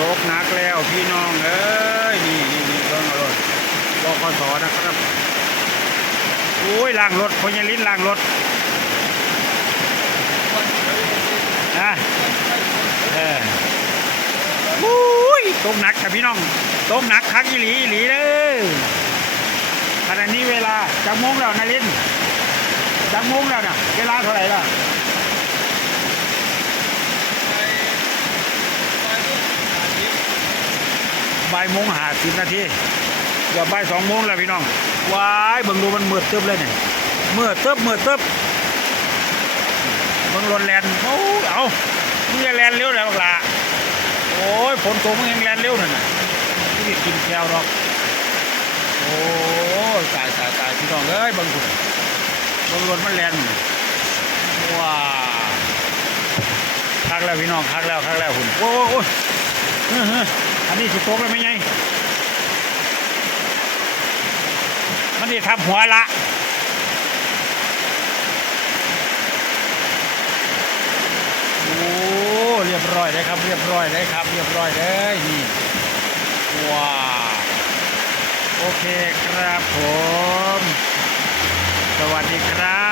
ตกหนักแล้วพี่น้องเอ้ยนี่นี่นี่เบิ่งเอารถบกสนะครับโอ้ยล้างรถพญาลินล้างรถนะเออโอ้ยตกหนักครับพี่น้องตกหนักคักอีหลีอีหลีเด้อขณะนี้เวลาจักโมงแล้วนารินจักโมงแล้วน่ะเวลาเท่าไหร่ล่ะ บ่ายโมงหาสิบนาทีเกือบบ่ายสองโมงแล้วพี่น้องว้ายเบิ่งดูมันมืดตึ๊บเลยเนี่ยมืดตึ๊บมืดตึ๊บเบิ่งรถแลนโอ้เอามึงจะแลนเร็วแล้วล่ะโอ้ยฝนตกมึงยังแลนเร็วนั่นน่ะที่จะกินแก้วหรอกโอ้ยตายตายตายพี่น้องเอ้ยเบิ่งคุณเบิ่งรถมันแลนว้าคักแล้วพี่น้องคักแล้วคักแล้วคุณโอ้ยโอันนี้สิโตกแล้วไม่ไงมันจะทับหัวละโอ้เรียบร้อยเลยครับ เรียบร้อยเลยครับ เรียบร้อยเลยนี่ว้าวโอเคครับผม สวัสดีครับ